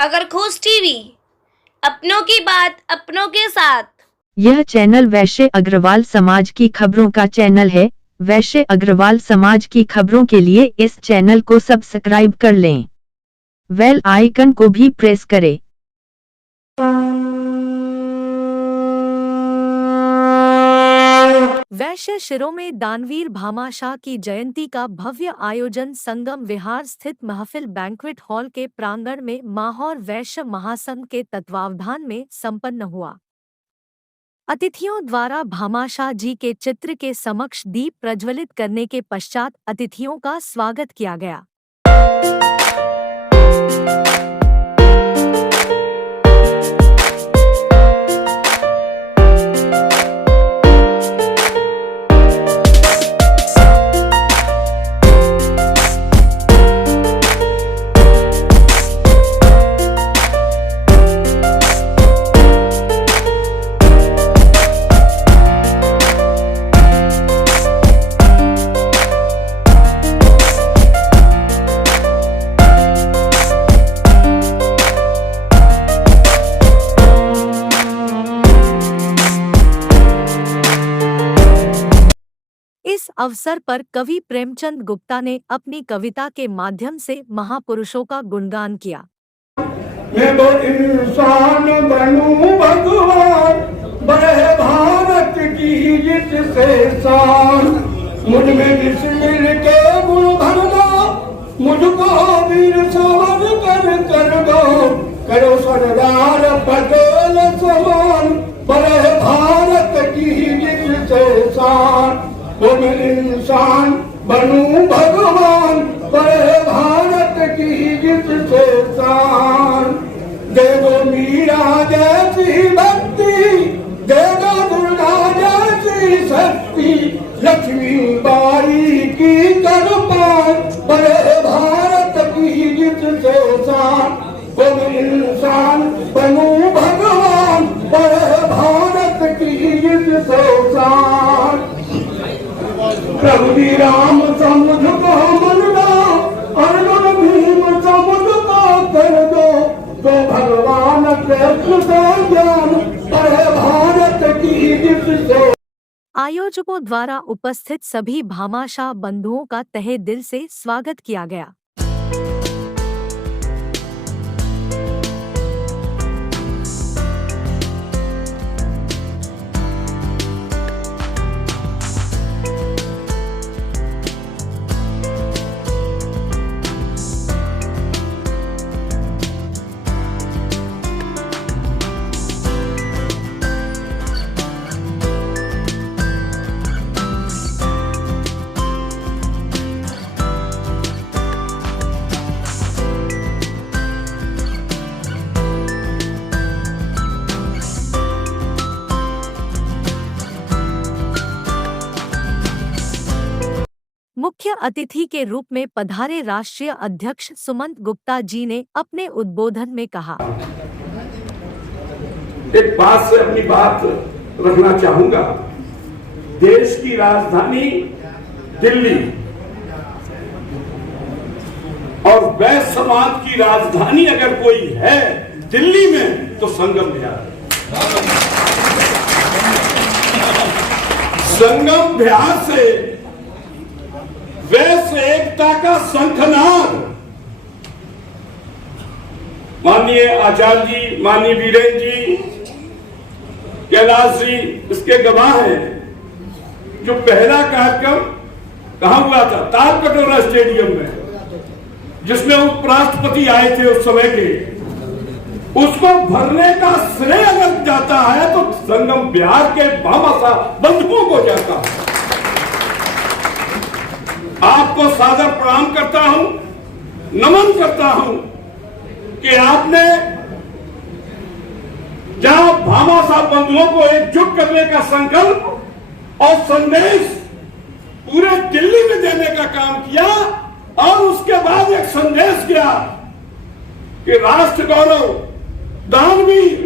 अगर खुश टीवी, अपनों की बात अपनों के साथ। यह चैनल वैश्य अग्रवाल समाज की खबरों का चैनल है। वैश्य अग्रवाल समाज की खबरों के लिए इस चैनल को सब्सक्राइब कर लें। बेल आइकन को भी प्रेस करें। वैश्य शिरों में दानवीर भामाशाह की जयंती का भव्य आयोजन संगम विहार स्थित महफिल बैंक्वेट हॉल के प्रांगण में माहौर वैश्य महासंघ के तत्वावधान में संपन्न हुआ। अतिथियों द्वारा भामाशाह जी के चित्र के समक्ष दीप प्रज्वलित करने के पश्चात अतिथियों का स्वागत किया गया। इस अवसर पर कवि प्रेमचंद गुप्ता ने अपनी कविता के माध्यम से महापुरुषों का गुणगान किया। मैं तो इंसान बनूं भगवान, बड़े भारत की जिससे शान, मुझ में बिस्मिल के गुण भर दो, मुझको वीर सवर कर दो, करो सरदार पटेल समान, बड़े भारत की जिससे शान। तो मैं इंसान बनूं भगवान, बड़े भारत की जिससे शान। दे दो मीरा जैसी भक्ति, दे दो दुर्गा जैसी शक्ति, लक्ष्मी बाई की कृपा, बड़े भारत की जिससे शान। तो मैं इंसान बनूं भगवान, बड़े भारत की जिससे शान। प्रभु जी राम समुझ को मन दो, अर्जुन भीम समुझ को कर दो, तो भगवान कृष्ण को ज्ञान, बड़े भारत की जिससे। आयोजकों द्वारा उपस्थित सभी भामाशाह बंधुओं का तहे दिल से स्वागत किया गया। मुख्य अतिथि के रूप में पधारे राष्ट्रीय अध्यक्ष सुमंत गुप्ता जी ने अपने उद्बोधन में कहा। एक बात से अपनी बात रखना चाहूंगा। देश की राजधानी दिल्ली और वैश्य समाज की राजधानी अगर कोई है दिल्ली में तो संगम विहार। संगम विहार से वैश्य एकता का शंखनाद माननीय आचार्य जी, माननीय वीरेंद्र जी, कैलाश जी इसके गवाह हैं। जो पहला कार्यक्रम कहाँ हुआ था? तालकटोरा स्टेडियम में, जिसमें उपराष्ट्रपति आए थे उस समय के, उसको भरने का श्रेय अगर जाता है तो संगम विहार के भामाशाह बंधुओं को जाता है। आपको सादर प्रणाम करता हूं, नमन करता हूं कि आपने जहां भामाशाह बंधुओं को एकजुट करने का संकल्प और संदेश पूरे दिल्ली में देने का काम किया, और उसके बाद एक संदेश किया कि राष्ट्र गौरव, दानवीर,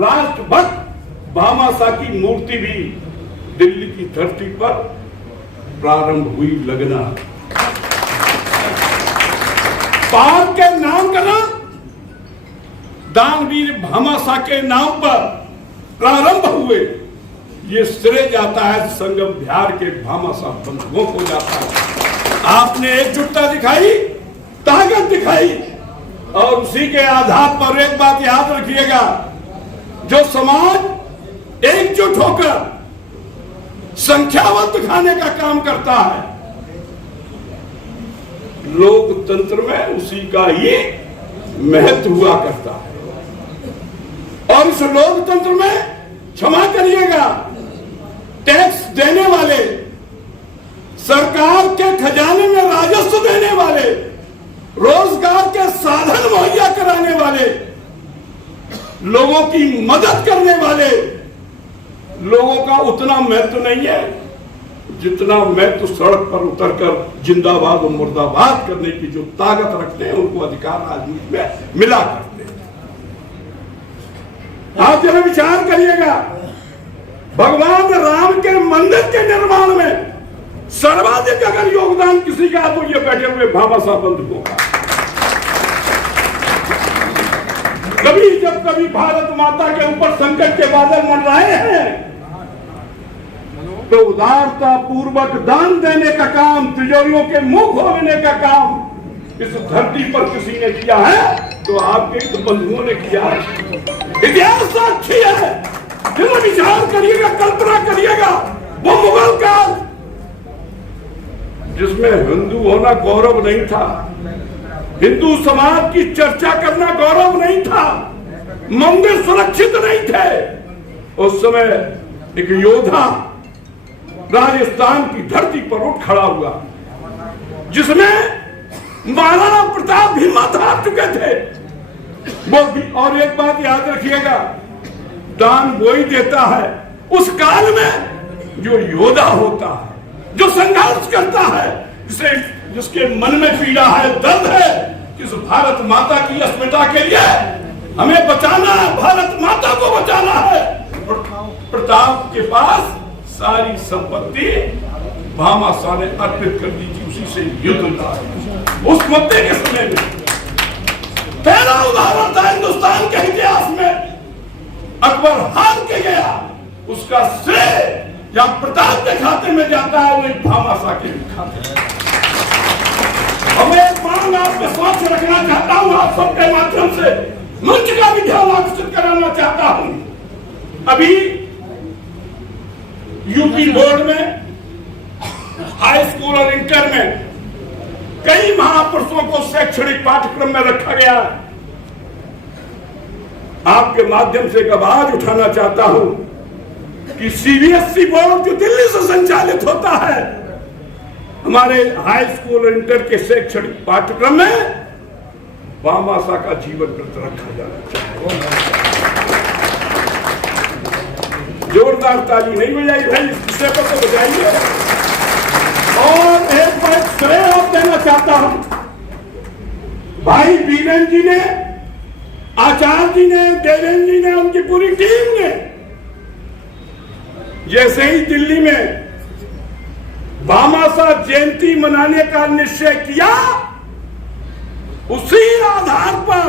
राष्ट्रभक्त भामाशाह की मूर्ति भी दिल्ली की धरती पर प्रारंभ हुई लगना। पार्क के नामकरण दानवीर भामाशाह के नाम पर प्रारंभ हुए, ये श्रेय जाता है संगम बिहार के भामाशाह बंधुओं को जाता है। आपने एकजुटता दिखाई, ताकत दिखाई, और उसी के आधार पर एक बात याद रखिएगा, जो समाज एकजुट होकर संख्याबल दिखाने का काम करता है, लोकतंत्र में उसी का ही महत्व हुआ करता है। और इस लोकतंत्र में, क्षमा करिएगा, टैक्स देने वाले, सरकार के खजाने में राजस्व देने वाले, रोजगार के साधन मुहैया कराने वाले, लोगों की मदद करने वाले लोगों का उतना महत्व नहीं है जितना महत्व सड़क पर उतरकर जिंदाबाद और मुर्दाबाद करने की जो ताकत रखते हैं, उनको अधिकार राजनीति में मिला करते हैं। आप जरा विचार करिएगा, भगवान राम के मंदिर के निर्माण में सर्वाधिक अगर योगदान किसी का तो ये बैठे हुए भामाशाह बंधुओं का। जब कभी भारत माता के ऊपर संकट के बादल मंडराए हैं, तो उदारता पूर्वक दान देने का काम, तिजोरियों के मुंह खोलने का काम इस धरती पर किसी ने किया है तो आपके बंधुओं ने किया है। इतिहास साक्षी है। जरा विचार करिएगा, कल्पना करिएगा, वो मुगल काल जिसमें हिंदू होना गौरव नहीं था, हिंदू समाज की चर्चा करना गौरव नहीं था, मंदिर सुरक्षित नहीं थे, उस समय एक योद्धा राजस्थान की धरती पर उठ खड़ा हुआ, जिसमें महाराणा प्रताप भी मात हार चुके थे। वो भी, और एक बात याद रखिएगा, दान वो ही देता है उस काल में जो योद्धा होता है, जो संघर्ष करता है, जिसके मन में पीड़ा है, दर्द है, कि इस भारत माता की अस्मिता के लिए हमें बचाना है, भारत माता को बचाना है। प्रताप के पास सारी संपत्ति भामाशाह ने अर्पित कर दी थी, उसी से युद्ध लड़ा उस मुद्दे के समय में। पहला उदाहरण था हिंदुस्तान के इतिहास में, अकबर हार के गया, उसका श्रेय या प्रताप के खाते में जाता है, वो भामाशाह के खाते में। अब एक मांग आपके साथ रखना चाहता हूं, आप सबके माध्यम से मंच का भी ध्यान आकर्षित कराना चाहता हूं। अभी यूपी बोर्ड में, हाई स्कूल और इंटर में कई महापुरुषों को शैक्षणिक पाठ्यक्रम में रखा गया। आपके माध्यम से एक आवाज उठाना चाहता हूं कि सीबीएसई बोर्ड जो दिल्ली से संचालित होता है, हमारे हाई स्कूल और इंटर के शैक्षणिक पाठ्यक्रम में भामाशाह का जीवन वृत्त रखा जाना चाहिए। जोरदार ताली नहीं बजाई भाई, इस विषय पर तो बजाइए। और एक बार श्रेय आप देना चाहता हूं, भाई बीरेन जी ने, आचार्य जी ने, देवेंद्र जी ने, उनकी पूरी टीम ने जैसे ही दिल्ली में भामाशाह जयंती मनाने का निश्चय किया, उसी आधार पर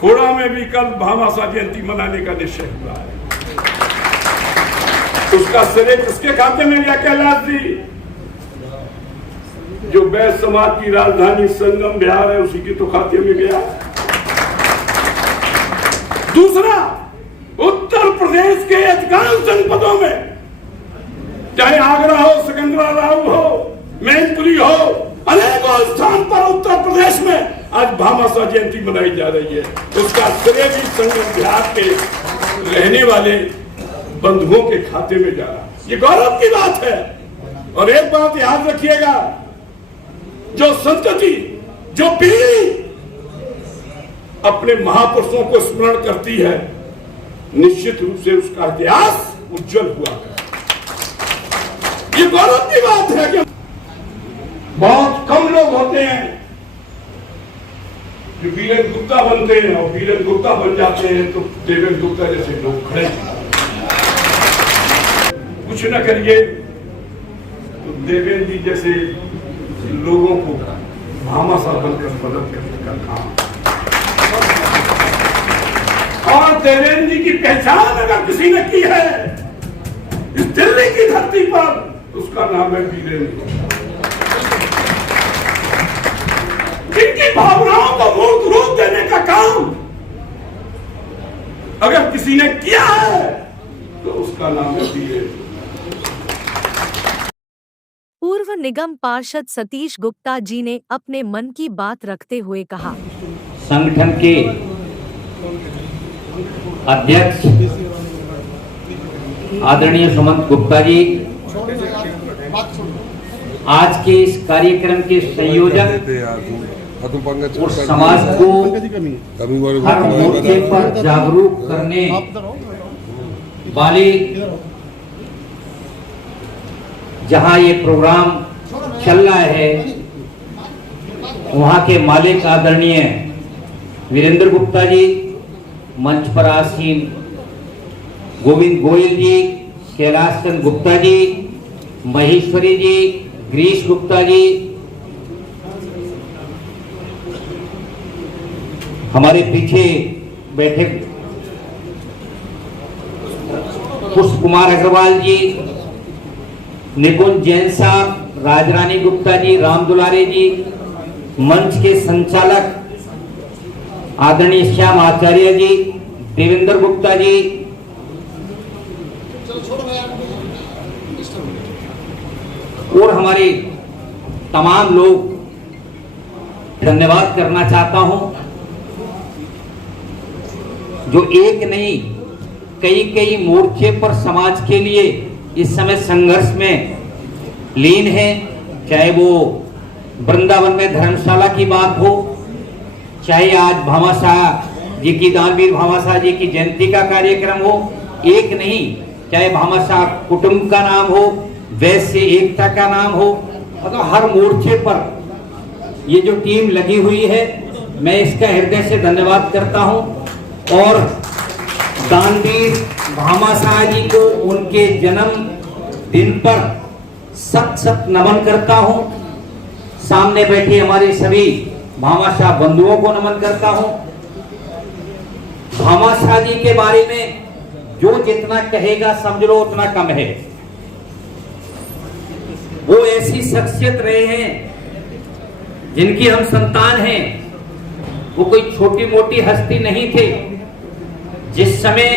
खोड़ा में भी कल भामाशाह जयंती मनाने का निश्चय हुआ है। उसका श्रेय किसके खाते में गया कैलाश जी? जो वैश्य समाज की राजधानी संगम बिहार है, उसी के तो खाते में गया। दूसरा, उत्तर प्रदेश के अधिकांश जनपदों में, चाहे आगरा हो, सिकंदराबाद हो, मैनपुरी हो, अनेकों स्थान पर उत्तर प्रदेश में आज भामाशाह जयंती मनाई जा रही है। उसका श्रेय भी संगम बिहार के रहने वाले बंधुओं के खाते में जा रहा। ये गौरव की बात है। और एक बात याद रखिएगा, जो संतति, जो पीढ़ी अपने महापुरुषों को स्मरण करती है, निश्चित रूप से उसका इतिहास उज्जवल हुआ है। ये गौरव की बात है कि बहुत कम लोग होते हैं जो वीरेन गुप्ता बनते हैं, और वीरेन गुप्ता बन जाते हैं तो देवेंद्र गुप्ता जैसे लोग खड़े हैं। कुछ न करिए तो देवेंद्र जी जैसे लोगों को भामाशाह बनकर मदद करने का काम और देवेंद्र जी की पहचान अगर किसी ने की है इस दिल्ली की धरती पर, उसका नाम है वीरेंद्र। इनकी भावनाओं को मूर्त रूप देने का काम अगर किसी ने किया है तो उसका नाम है वीरेंद्र। पूर्व निगम पार्षद सतीश गुप्ता जी ने अपने मन की बात रखते हुए कहा, संगठन के अध्यक्ष आदरणीय सुमंत गुप्ता जी, आज के इस कार्यक्रम के संयोजक और समाज को हर मोर्चे पर जागरूक करने वाले, जहां ये प्रोग्राम चल रहा है वहां के मालिक आदरणीय वीरेंद्र गुप्ता जी, मंच पर आसीन गोविंद गोयल जी, कैलाश चंद गुप्ता जी, महेश्वरी जी, गिरीश गुप्ता जी, हमारे पीछे बैठे पुष्प कुमार अग्रवाल जी, निकुंज जैन साहब, राजरानी गुप्ता जी, राम दुलारे जी, मंच के संचालक आदरणीय श्याम आचार्य जी, देवेंद्र गुप्ता जी, और हमारे तमाम लोग, धन्यवाद करना चाहता हूं जो एक नहीं कई कई मोर्चे पर समाज के लिए इस समय संघर्ष में लीन है। चाहे वो वृंदावन में धर्मशाला की बात हो, चाहे आज भामाशाह जी की, दानवीर भामाशाह जी की जयंती का कार्यक्रम हो, एक नहीं, चाहे भामाशाह कुटुंब का नाम हो, वैश्य एकता का नाम हो, मतलब हर मोर्चे पर ये जो टीम लगी हुई है, मैं इसका हृदय से धन्यवाद करता हूं और दानवीर भामाशाह जी को उनके जन्म दिन पर सत सत नमन करता हूं। सामने बैठे हमारे सभी भामाशाह बंधुओं को नमन करता हूं। भामाशाह जी के बारे में जो जितना कहेगा समझ लो उतना कम है। वो ऐसी शख्सियत रहे हैं जिनकी हम संतान हैं। वो कोई छोटी मोटी हस्ती नहीं थे। जिस समय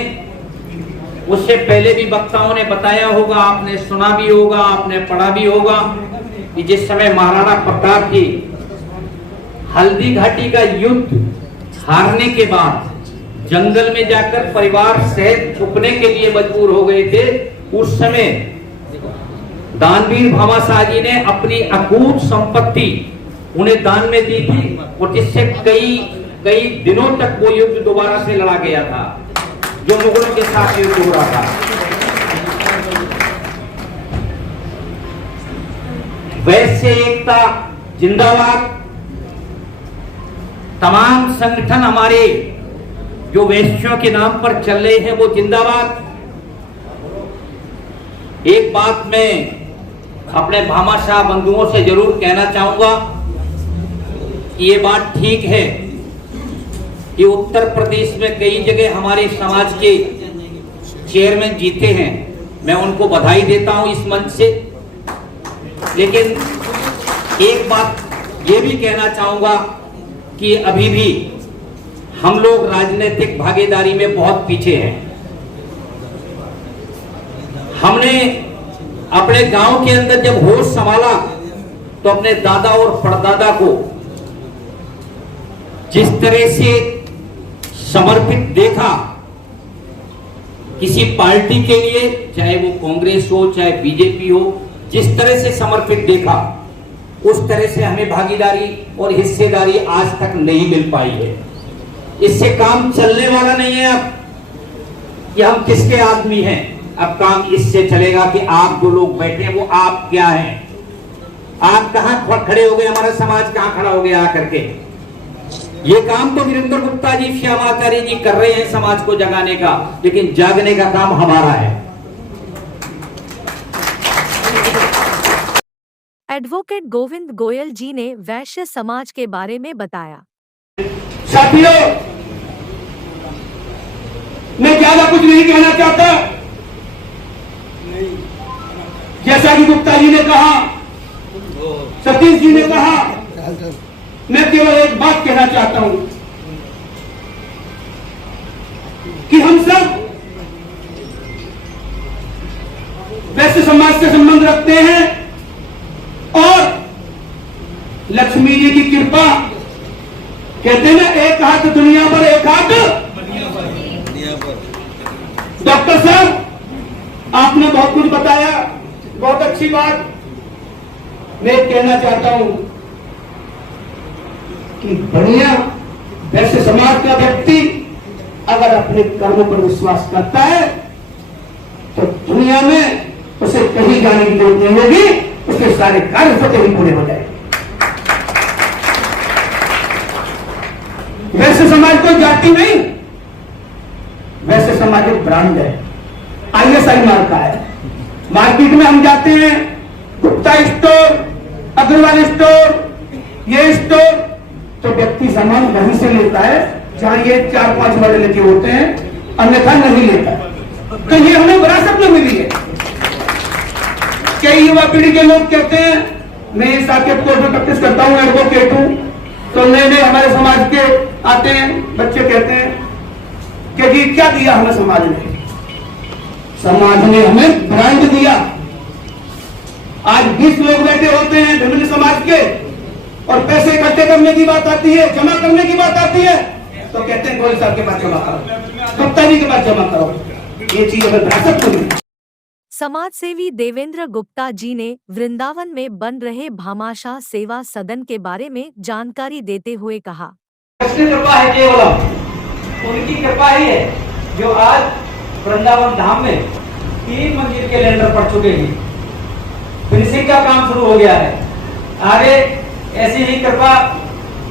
उससे पहले भी वक्ताओं ने बताया होगा, आपने सुना भी होगा, आपने पढ़ा भी होगा कि जिस समय महाराणा प्रताप जी हल्दी घाटी का युद्ध हारने के बाद जंगल में जाकर परिवार सहित छुपने के लिए मजबूर हो गए थे, उस समय दानवीर भामाशाह जी ने अपनी अकूत संपत्ति उन्हें दान में दी थी और जिससे कई दिनों तक वो युद्ध दोबारा से लड़ा गया था जो मुगलों के साथ युद्ध हो रहा था। वैश्य एकता जिंदाबाद। तमाम संगठन हमारे जो वैश्यों के नाम पर चल रहे हैं वो जिंदाबाद। एक बात मैं अपने भामाशाह बंधुओं से जरूर कहना चाहूंगा कि ये बात ठीक है कि उत्तर प्रदेश में कई जगह हमारे समाज के चेयरमैन जीते हैं। मैं उनको बधाई देता हूं इस मंच से। लेकिन एक बात ये भी कहना चाहूंगा कि अभी भी हम लोग राजनीतिक भागीदारी में बहुत पीछे हैं। हमने अपने गांव के अंदर जब होश संभाला तो अपने दादा और परदादा को जिस तरह से समर्पित देखा किसी पार्टी के लिए, चाहे वो कांग्रेस हो चाहे बीजेपी हो, जिस तरह से समर्पित देखा उस तरह से हमें भागीदारी और हिस्सेदारी आज तक नहीं मिल पाई है। इससे काम चलने वाला नहीं है अब कि हम किसके आदमी हैं। अब काम इससे चलेगा कि आप जो लोग बैठे हैं वो आप क्या हैं, आप कहां खड़े हो गए, हमारा समाज कहां खड़ा हो गया आकर के। ये काम तो वीरेंद्र गुप्ता जी, श्यामाचार्य जी कर रहे हैं समाज को जगाने का, लेकिन जागने का काम हमारा है। एडवोकेट गोविंद गोयल जी ने वैश्य समाज के बारे में बताया। साथियों, मैं ज्यादा कुछ नहीं कहना चाहता। जैसा कि गुप्ता जी ने कहा, सतीश जी ने कहा, मैं केवल एक बात कहना चाहता हूं कि हम सब वैश्य समाज से संबंध रखते हैं और लक्ष्मी जी की कृपा, कहते हैं ना, एक हाथ दुनिया पर एक हाथ। डॉक्टर साहब, आपने बहुत कुछ बताया, बहुत अच्छी बात। मैं कहना चाहता हूं कि बढ़िया वैश्य समाज का व्यक्ति अगर अपने कर्म पर विश्वास करता है तो दुनिया में उसे कहीं जाने की जरूरत नहीं होगी, उसके सारे कार्य स्वतः ही पूरे हो जाएंगे। वैश्य समाज कोई जाति नहीं, वैश्य समाज एक ब्रांड है, ISI मार्का है। मार्केट में हम जाते हैं, गुप्ता स्टोर, अग्रवाल स्टोर, ये स्टोर, तो व्यक्ति सामान वहीं से लेता है जहां ये 4-5 बड़े लेके होते हैं, अन्यथा नहीं लेता। तो ये हमें विरासत में मिली है। कई युवा पीढ़ी के लोग कहते हैं, मैं इस साकेत कोर्ट में प्रैक्टिस करता हूं, एडवोकेट हूं, तो नए नए हमारे समाज के आते हैं बच्चे, कहते हैं कि जी क्या दिया हमें समाज ने? समाज ने हमें ब्रांड दिया। आज 20 लोग बैठे होते हैं विभिन्न समाज के, और पैसे इकट्ठे करने की बात आती है, जमा करने की बात आती है, तो कहते हैं गोयल साहब के पास जमा करो, गुप्ता जी के पास जमा करो। ये चीज हमें विरासत में मिली। समाजसेवी देवेंद्र गुप्ता जी ने वृंदावन में बन रहे भामाशाह सेवा सदन के बारे में जानकारी देते हुए कहा, उसकी कृपा है, केवल उनकी कृपा ही है जो आज वृंदावन धाम में 3 मंजिल के लेंटर पड़ चुके हैं, फिनिशिंग का काम शुरू हो गया है। आगे ऐसी ही कृपा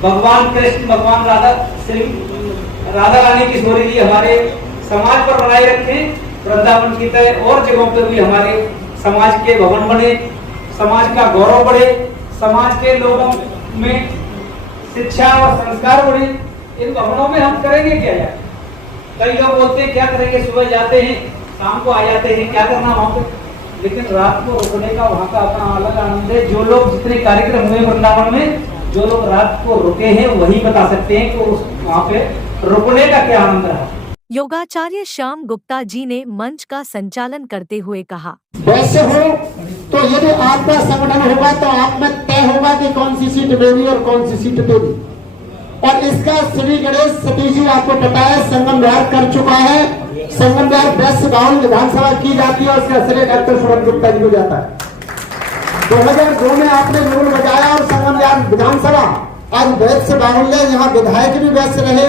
भगवान कृष्ण, भगवान राधा रानी की सोरी जी हमारे समाज पर बनाए रखें। वृंदावन की तरह और जगहों पर भी हमारे समाज के भवन बने, समाज का गौरव बढ़े, समाज के लोगों में शिक्षा और संस्कार बढ़े। इन भवनों में हम करेंगे क्या यार? कई लोग बोलते हैं क्या करेंगे, सुबह जाते हैं शाम को आ जाते हैं, क्या करना वहां पे? लेकिन रात को रुकने का वहां का अपना अलग आनंद है। जो लोग जितने कार्यक्रम हुए वृंदावन में, जो लोग रात को रुके हैं वही बता सकते हैं कि वहां पे रुकने का क्या आनंद रहा। योगाचार्य श्याम गुप्ता जी ने मंच का संचालन करते हुए कहा, वैसे हो तो यदि आपका संगठन होगा तो आप में तय होगा कि कौन सी सीट मेरी और कौन सी सीट तेरी। और इसका श्री गणेश सतीश जी आपको पता है, संगम विहार कर चुका है। संगम विहार वैश्य बाहुल विधानसभा की जाती है, उसका श्रेय डॉक्टर सुमन गुप्ता जी को जाता है। 2002 में आपने रूल बजाया और संगम विहार विधानसभा आज वैश्य बाहुल है। यहाँ विधायक भी वैश्य रहे,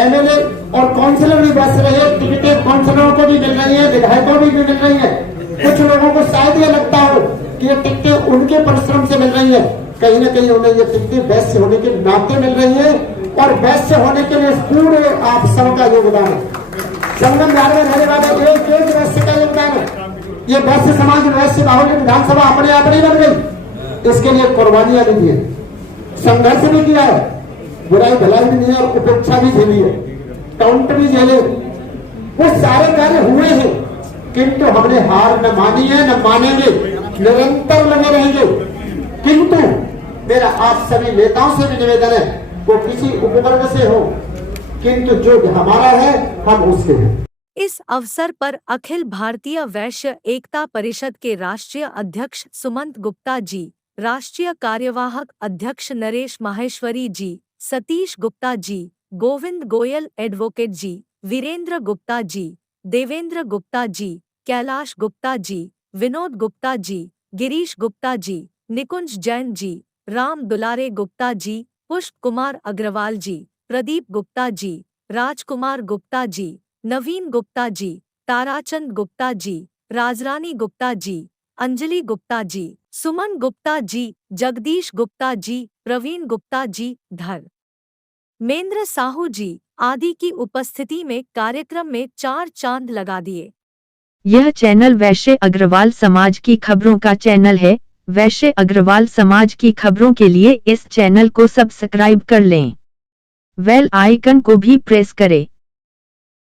MLA और काउंसिलर भी वैसे रहे। टिकटें काउंसिलरों को भी मिल रही है, विधायकों भी मिल रही है। कुछ लोगों को शायद ये लगता हो कि ये टिकटें उनके परिश्रम से मिल रही है, कहीं न कहीं उन्हें ये टिकटें वैश्य होने के नाते मिल रही है। और वैश्य होने के लिए पूरे आप सबका योगदान है। संगम विहार में रहने वाले एक वैश्य का योगदान है। ये वैश्य समाज वैश्य बाहुल्य विधानसभा अपने आप नहीं बन गई, इसके लिए कुर्बानियां भी दी है, संघर्ष भी किया है, बुराई भलाई भी नहीं है, और उपेक्षा भी झेली है, काउंट भी झेले। वो सारे कार्य हुए हैं, किंतु हमने हार न मानी है, न मानेंगे, निरंतर लगे रहेंगे। किंतु मेरा आप सभी नेताओं से भी निवेदन है, वो किसी उपवर्ग से हो, किंतु जो हमारा है हम उसके हैं। इस अवसर पर अखिल भारतीय वैश्य एकता परिषद के राष्ट्रीय अध्यक्ष सुमंत गुप्ता जी, राष्ट्रीय कार्यवाहक अध्यक्ष नरेश माहेश्वरी जी, सतीश गुप्ता जी, गोविंद गोयल एडवोकेट जी, वीरेंद्र गुप्ता जी, देवेंद्र गुप्ता जी, कैलाश गुप्ता जी, विनोद गुप्ता जी, गिरीश गुप्ता जी, निकुंज जैन जी, राम दुलारे गुप्ता जी, पुष्प कुमार अग्रवाल जी, प्रदीप गुप्ता जी, राजकुमार गुप्ता जी, नवीन गुप्ता जी, ताराचंद गुप्ता जी, राजरानी गुप्ता जी, अंजलि गुप्ता जी, सुमन गुप्ता जी, जगदीश गुप्ता जी, प्रवीण गुप्ता जी, मेंद्र साहू जी आदि की उपस्थिति में कार्यक्रम में 4 चांद लगा दिए। यह चैनल वैश्य अग्रवाल समाज की खबरों का चैनल है। वैश्य अग्रवाल समाज की खबरों के लिए इस चैनल को सब्सक्राइब कर लें। बेल आइकन को भी प्रेस करें।